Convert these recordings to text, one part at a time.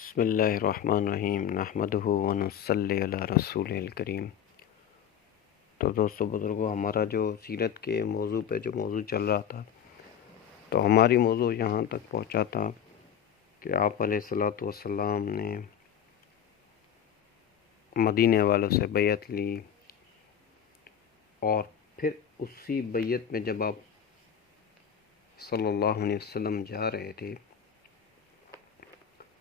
بسم اللہ الرحمن الرحیم نحمدہ ونصلی علی رسول الکریم۔ تو دوستو بزرگوں، ہمارا جو سیرت کے موضوع پہ جو موضوع چل رہا تھا، تو ہماری موضوع یہاں تک پہنچا تھا کہ آپ علیہ الصلوۃ والسلام نے مدینے والوں سے بیعت لی، اور پھر اسی بیعت میں جب آپ صلی اللہ علیہ وسلم جا رہے تھے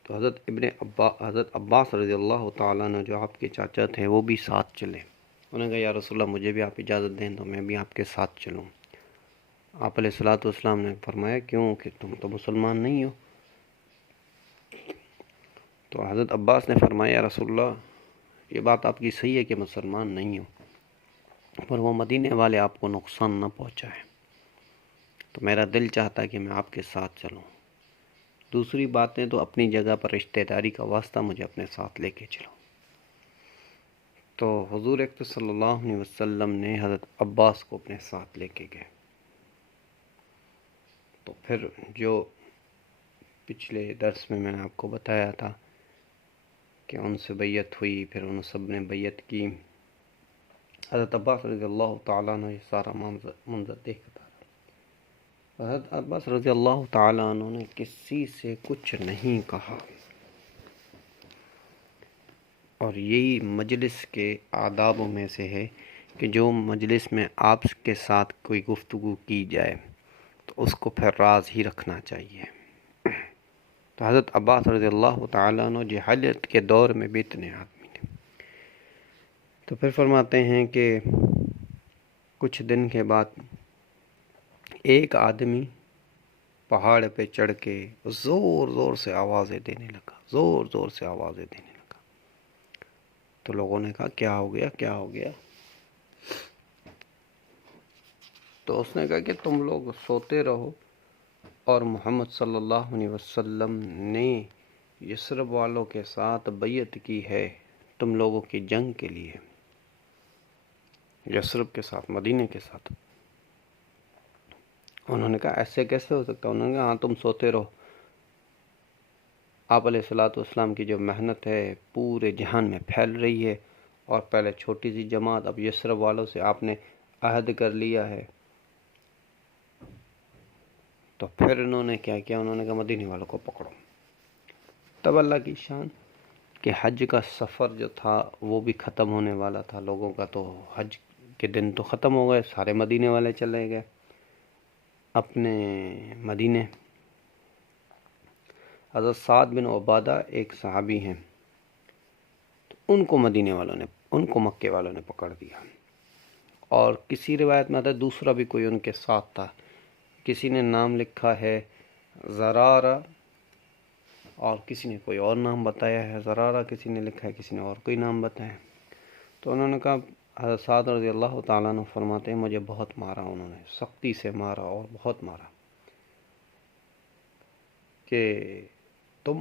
تو حضرت عباس رضی اللہ تعالیٰ نے، جو آپ کے چاچا تھے، وہ بھی ساتھ چلے۔ انہوں نے کہا یا رسول اللہ، مجھے بھی آپ اجازت دیں تو میں بھی آپ کے ساتھ چلوں۔ آپ علیہ الصلوۃ والسلام نے فرمایا کیوں، کہ تم تو مسلمان نہیں ہو؟ تو حضرت عباس نے فرمایا یا رسول اللہ، یہ بات آپ کی صحیح ہے کہ مسلمان نہیں ہو، پر وہ مدینے والے آپ کو نقصان نہ پہنچائے، تو میرا دل چاہتا ہے کہ میں آپ کے ساتھ چلوں۔ دوسری باتیں تو اپنی جگہ پر رشتہ داری کا واسطہ مجھے اپنے ساتھ لے کے چلو۔ تو حضور اکرم صلی اللہ علیہ وسلم نے حضرت عباس کو اپنے ساتھ لے کے گئے۔ تو پھر جو پچھلے درس میں نے آپ کو بتایا تھا کہ ان سے بیعت ہوئی، پھر ان سب نے بیعت کی۔ حضرت عباس رضی اللہ تعالیٰ عنہ یہ سارا منظر دیکھتا تھا۔ حضرت عباس رضی اللہ تعالیٰ عنہ نے کسی سے کچھ نہیں کہا، اور یہی مجلس کے آدابوں میں سے ہے کہ جو مجلس میں آپ کے ساتھ کوئی گفتگو کی جائے تو اس کو پھر راز ہی رکھنا چاہیے۔ تو حضرت عباس رضی اللہ تعالیٰ عنہ جہالت کے دور میں بھی اتنے آدمی تھے۔ تو پھر فرماتے ہیں کہ کچھ دن کے بعد ایک آدمی پہاڑ پہ چڑھ کے زور زور سے آوازیں دینے لگا۔ تو لوگوں نے کہا کیا ہو گیا؟ تو اس نے کہا کہ تم لوگ سوتے رہو، اور محمد صلی اللہ علیہ وسلم نے یثرب والوں کے ساتھ بیعت کی ہے تم لوگوں کی جنگ کے لیے، یثرب کے ساتھ، مدینے کے ساتھ۔ انہوں نے کہا ایسے کیسے ہو سکتا؟ انہوں نے کہا ہاں تم سوتے رہو، آپ علیہ الصلوۃ والسلام کی جو محنت ہے پورے جہان میں پھیل رہی ہے، اور پہلے چھوٹی سی جماعت، اب یثرب والوں سے آپ نے عہد کر لیا ہے۔ تو پھر انہوں نے کیا کیا؟ انہوں نے کہا مدینے والوں کو پکڑو۔ تب اللہ کی شان کہ حج کا سفر جو تھا وہ بھی ختم ہونے والا تھا، لوگوں کا تو حج کے دن تو ختم ہو گئے، سارے مدینے والے چلے گئے اپنے مدینے۔ حضرت سعد بن عبادہ ایک صحابی ہیں، تو ان کو مکے والوں نے پکڑ دیا، اور کسی روایت میں آتا ہے دوسرا بھی کوئی ان کے ساتھ تھا، کسی نے نام لکھا ہے زرارہ، اور کسی نے کوئی اور نام بتایا ہے زرارہ، کسی نے لکھا ہے کسی نے اور کوئی نام بتایا۔ تو انہوں نے کہا، حضرت سعد رضی اللہ تعالیٰ عنہ فرماتے ہیں مجھے بہت مارا، انہوں نے سختی سے مارا اور بہت مارا، کہ تم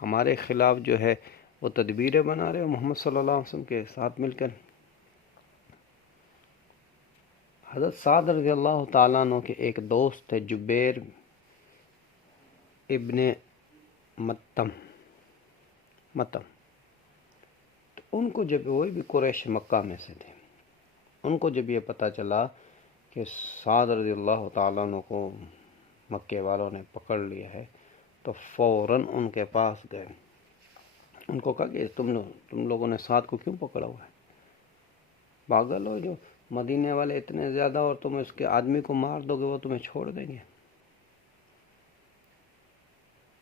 ہمارے خلاف جو ہے وہ تدبیریں بنا رہے ہو محمد صلی اللہ علیہ وسلم کے ساتھ مل کر۔ حضرت سعد رضی اللہ تعالیٰ عنہ کے ایک دوست تھے جبیر ابن مطم، تو ان کو جب، وہ بھی قریش مکہ میں سے تھے، ان کو جب یہ پتہ چلا کہ سعد رضی اللہ تعالیٰ عنہ کو مکے والوں نے پکڑ لیا ہے، تو فوراً ان کے پاس گئے، ان کو کہا کہ تم لوگوں نے سعد کو کیوں پکڑا ہوا ہے؟ پاگل ہو؟ جو مدینے والے اتنے زیادہ، اور تم اس کے آدمی کو مار دو گے وہ تمہیں چھوڑ دیں گے؟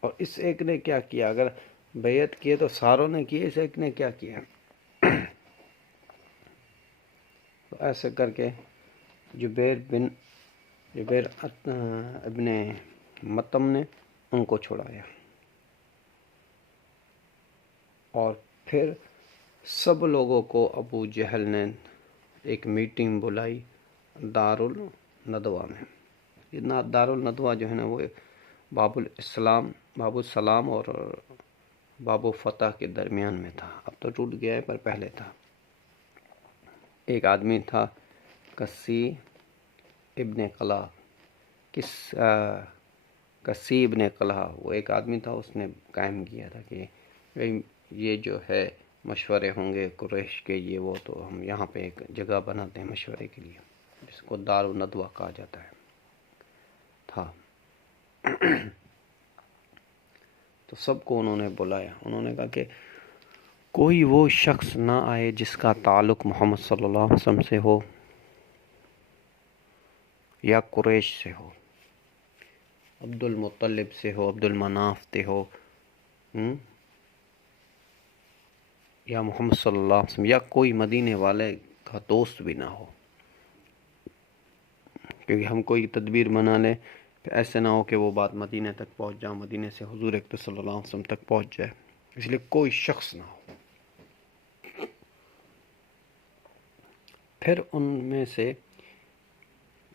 اور اس ایک نے کیا کیا؟ اگر بیعت کیے تو ساروں نے کیے، اس ایک نے کیا کیا؟ تو ایسے کر کے جبیر ابن مطم نے ان کو چھڑایا، اور پھر سب لوگوں کو ابو جہل نے ایک میٹنگ بلائی دار الندوہ میں۔ یہ دار الندوہ جو ہے نا، وہ باب السلام اور باب فتح کے درمیان میں تھا، اب تو ٹوٹ گیا ہے پر پہلے تھا۔ ایک آدمی تھا کسیب نے قلعہ، وہ ایک آدمی تھا، اس نے قائم کیا تھا کہ یہ جو ہے مشورے ہوں گے قریش کے یہ وہ، تو ہم یہاں پہ ایک جگہ بناتے ہیں مشورے کے لیے، جس کو دار الندوہ کہا جاتا ہے تھا۔ تو سب کو انہوں نے بلایا، انہوں نے کہا کہ کوئی وہ شخص نہ آئے جس کا تعلق محمد صلی اللہ علیہ وسلم سے ہو یا قریش سے ہو، عبد المطلب سے ہو، عبد المناف سے ہو، یا محمد صلی اللہ علیہ وسلم، یا کوئی مدینے والے کا دوست بھی نہ ہو، کیونکہ ہم کوئی تدبیر بنا لیں پھر ایسے نہ ہو کہ وہ بات مدینے تک پہنچ جائے، مدینے سے حضور اکرم صلی اللہ علیہ وسلم تک پہنچ جائے، اس لیے کوئی شخص نہ ہو۔ پھر ان میں سے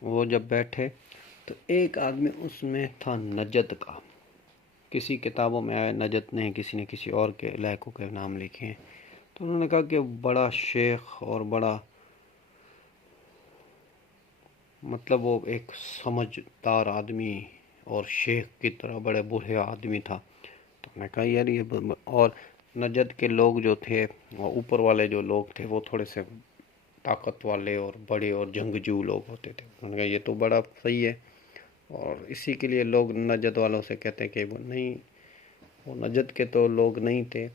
وہ جب بیٹھے تو ایک آدمی اس میں تھا نجد کا، کسی کتابوں میں آیا نجد نہیں، کسی نے کسی اور کے علاقوں کے نام لکھے ہیں، تو انہوں نے کہا کہ بڑا شیخ اور بڑا مطلب وہ ایک سمجھدار آدمی اور شیخ کی طرح بڑے بوڑھے آدمی تھا۔ تو میں نے کہا یار یہ، اور نجد کے لوگ جو تھے اور اوپر والے جو لوگ تھے وہ تھوڑے سے طاقت والے اور بڑے اور جنگجو لوگ ہوتے تھے، میں نے کہا یہ تو بڑا صحیح ہے، اور اسی کے لیے لوگ نجد والوں سے کہتے ہیں کہ وہ نہیں، وہ نجد کے تو لوگ نہیں تھے،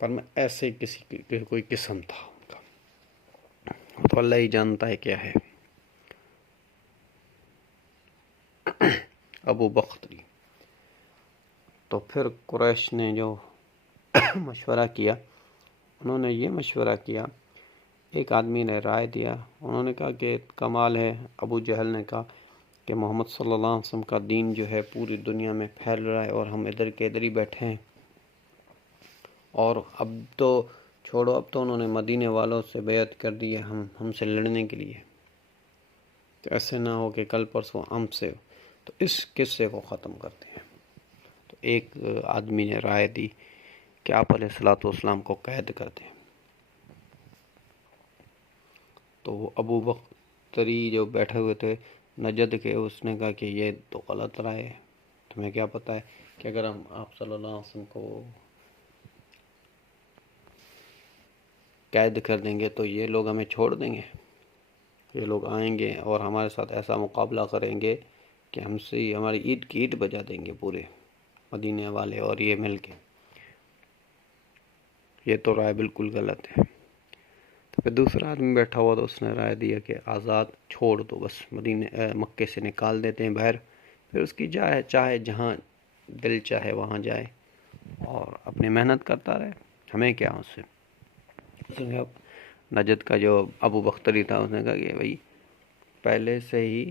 پر میں ایسے کسی کوئی قسم تھا ان کا، تو اللہ ہی جانتا ہے کیا ہے۔ ابو بختری۔ تو پھر قریش نے جو مشورہ کیا، انہوں نے یہ مشورہ کیا، ایک آدمی نے رائے دیا، انہوں نے کہا کہ کمال ہے، ابو جہل نے کہا کہ محمد صلی اللہ علیہ وسلم کا دین جو ہے پوری دنیا میں پھیل رہا ہے اور ہم ادھر کے ادھر ہی بیٹھے ہیں، اور اب تو چھوڑو، اب تو انہوں نے مدینے والوں سے بیعت کر دی ہے ہم سے لڑنے کے لیے، تو ایسے نہ ہو کہ کل پرسوں ہم سے، تو اس قصے کو ختم کرتے ہیں۔ تو ایک آدمی نے رائے دی کہ آپ علیہ الصلوۃ والسلام کو قید کر دیں، تو وہ ابو بختری جو بیٹھے ہوئے تھے نجد کے، اس نے کہا کہ یہ تو غلط رائے ہے، تمہیں کیا پتہ ہے کہ اگر ہم آپ صلی اللہ علیہ وسلم کو قید کر دیں گے تو یہ لوگ ہمیں چھوڑ دیں گے، یہ لوگ آئیں گے اور ہمارے ساتھ ایسا مقابلہ کریں گے کہ ہم سے ہماری اینٹ کی اینٹ بجا دیں گے پورے مدینے والے اور یہ مل کے، یہ تو رائے بالکل غلط ہے۔ تو پھر دوسرا آدمی بیٹھا ہوا تو اس نے رائے دیا کہ آزاد چھوڑ دو، بس مکے سے نکال دیتے ہیں باہر، پھر اس کی چاہے جہاں دل چاہے وہاں جائے اور اپنی محنت کرتا رہے، ہمیں کیا اس سے۔ اس نے نجد کا جو ابو بختری تھا اس نے کہا کہ بھائی پہلے سے ہی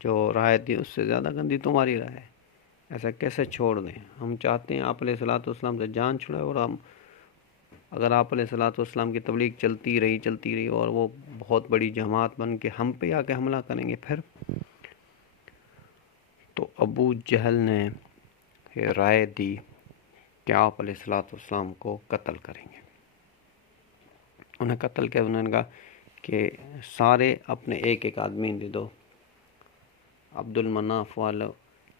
جو رائے دی اس سے زیادہ گندی تمہاری رائے ہے، ایسا کیسے چھوڑ دیں، ہم چاہتے ہیں آپ علیہ الصلوۃ والسلام سے جان چھڑائے، اور ہم اگر آپ علیہ الصلوۃ والسلام کی تبلیغ چلتی رہی اور وہ بہت بڑی جماعت بن کے ہم پہ آ کے حملہ کریں گے پھر، تو ابو جہل نے رائے دی کہ آپ علیہ الصلوۃ والسلام کو قتل کریں گے۔ انہیں قتل کیا، انہوں نے کہا کہ سارے اپنے ایک ایک آدمی دے دو، عبد المناف والوں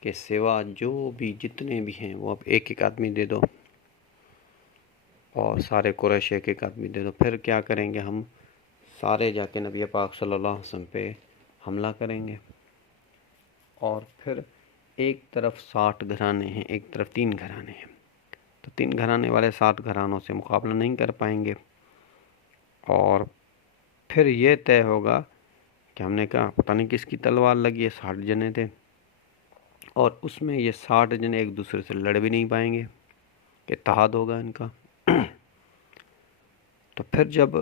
کے سوا جو بھی جتنے بھی ہیں وہ اب ایک ایک آدمی دے دو، اور سارے قریش ایک ایک آدمی دے دو، پھر کیا کریں گے، ہم سارے جا کے نبی پاک صلی اللہ علیہ وسلم پہ حملہ کریں گے، اور پھر ایک طرف 60 گھرانے ہیں، ایک طرف 3 گھرانے ہیں، تو 3 گھرانے والے 60 گھرانوں سے مقابلہ نہیں کر پائیں گے، اور پھر یہ طے ہوگا کہ ہم نے کہا پتہ نہیں کس کی تلوار لگی ہے، 60 جنے تھے، اور اس میں یہ 60 جنے ایک دوسرے سے لڑ بھی نہیں پائیں گے، اتحاد ہوگا ان کا۔ تو پھر جب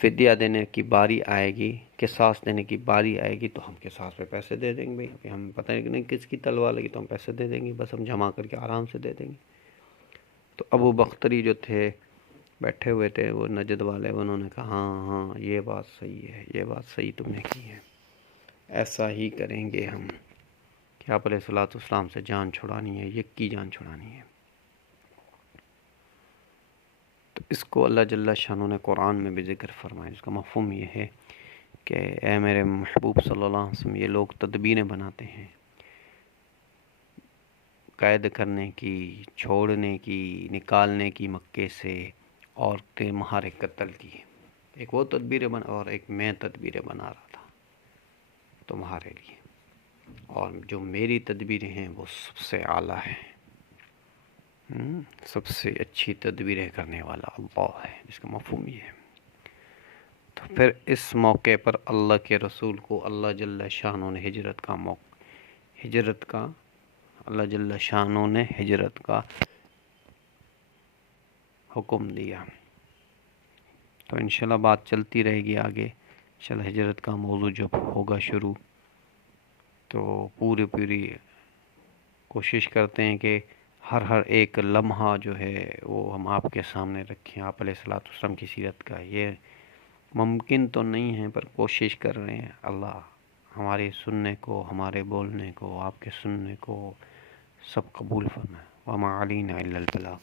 فدیہ دینے کی باری آئے گی، قصاص دینے کی باری آئے گی، تو ہم قصاص پہ پیسے دے دیں گے، بھائی کہ ہم پتہ نہیں کس کی تلوار لگی، تو ہم پیسے دے دیں گے، بس ہم جمع کر کے آرام سے دے دیں گے۔ تو ابو بختری جو تھے بیٹھے ہوئے تھے وہ نجد والے، انہوں نے کہا ہاں یہ بات صحیح ہے، یہ بات صحیح تم نے کی ہے، ایسا ہی کریں گے ہم کہ آپ علیہ الصلوۃ والسلام سے جان چھڑانی ہے، یک کی جان چھڑانی ہے۔ تو اس کو اللہ جل شانہ نے قرآن میں بھی ذکر فرمایا، اس کا مفہوم یہ ہے کہ اے میرے محبوب صلی اللہ علیہ وسلم، یہ لوگ تدبیریں بناتے ہیں قید کرنے کی، چھوڑنے کی، نکالنے کی مکے سے، اور تمہارے قتل کی. ایک وہ تدبیریں اور ایک میں تدبیریں بنا رہا تھا تمہارے لیے، اور جو میری تدبیریں ہیں وہ سب سے اعلیٰ ہیں. سب سے اچھی تدبیریں کرنے والا اللہ ہے، جس کا مفہوم یہ ہے. تو پھر اس موقع پر اللہ کے رسول کو اللہ جل شانہ نے اللہ جل شانہ نے ہجرت کا حکم دیا. تو انشاءاللہ بات چلتی رہے گی آگے. انشاءاللہ ہجرت کا موضوع جب ہوگا شروع تو پوری کوشش کرتے ہیں کہ ہر ایک لمحہ جو ہے وہ ہم آپ کے سامنے رکھیں. آپ علیہ الصلوۃ والسلام کی سیرت کا یہ ممکن تو نہیں ہے، پر کوشش کر رہے ہیں. اللہ ہمارے سننے کو، ہمارے بولنے کو، آپ کے سننے کو سب قبول فرمائے. وما علینا الا البلاغ.